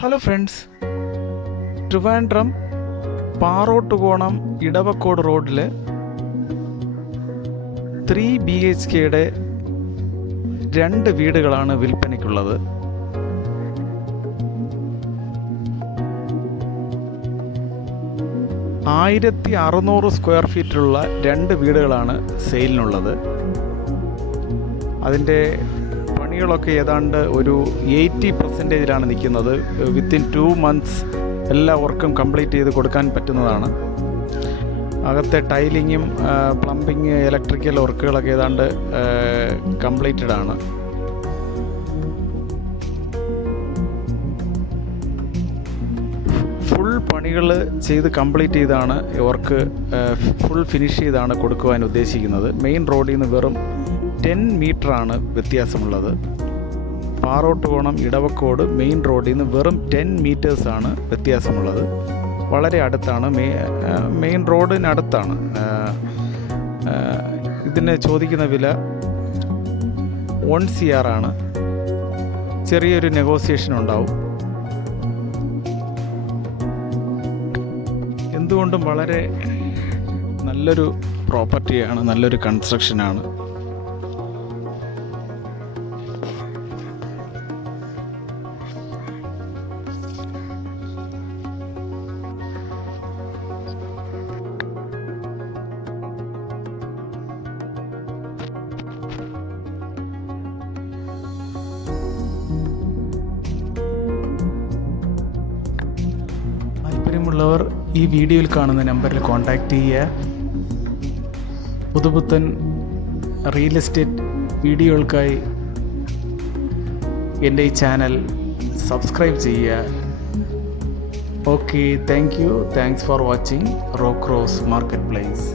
Hello friends, Trivandrum Parottukonam Idavakode റോഡിൽ 3 BHKയുടെ 2 വീടുകളാണ് വിൽപ്പനയ്ക്കുള്ളത്. (1600 square ഫീറ്റിലുള്ള 2 വീടുകളാണ് സെയിലിനുള്ളത്. അതിൻ്റെ പണികളൊക്കെ ഏതാണ്ട് ഒരു 80% നിൽക്കുന്നത്. വിത്തിൻ 2 months എല്ലാ വർക്കും കംപ്ലീറ്റ് ചെയ്ത് കൊടുക്കാൻ പറ്റുന്നതാണ്. അകത്തെ ടൈലിങ്ങും പ്ലംബിങ് ഇലക്ട്രിക്കൽ വർക്കുകളൊക്കെ ഏതാണ്ട് കംപ്ലീറ്റഡ് ആണ്. ഫുൾ പണികൾ ചെയ്ത് കംപ്ലീറ്റ് ചെയ്താണ് വർക്ക് ഫുൾ ഫിനിഷ് ചെയ്താണ് കൊടുക്കുവാൻ ഉദ്ദേശിക്കുന്നത്. മെയിൻ റോഡിൽ നിന്ന് വെറും 10 മീറ്ററാണ് വ്യത്യാസമുള്ളത്. പാറോട്ടുകോണം ഇടവക്കോട് മെയിൻ റോഡിൽ നിന്ന് വെറും 10 മീറ്റേഴ്സാണ് വ്യത്യാസമുള്ളത്. വളരെ അടുത്താണ്, മെയിൻ റോഡിനടുത്താണ്. ഇതിന് ചോദിക്കുന്ന വില 1 CR ആണ്. ചെറിയൊരു നെഗോസിയേഷൻ ഉണ്ടാവും. എന്തുകൊണ്ടും വളരെ നല്ലൊരു പ്രോപ്പർട്ടിയാണ്, നല്ലൊരു കൺസ്ട്രക്ഷനാണ്. താല്പര്യമുള്ളവർ ഈ വീഡിയോയിൽ കാണുന്ന നമ്പറിൽ കോൺടാക്റ്റ് ചെയ്യുക. പുതുപുത്തൻ റിയൽ എസ്റ്റേറ്റ് വീഡിയോകൾക്കായി എൻ്റെ ഈ ചാനൽ സബ്സ്ക്രൈബ് ചെയ്യുക. Okay, thanks for watching Rocross market place.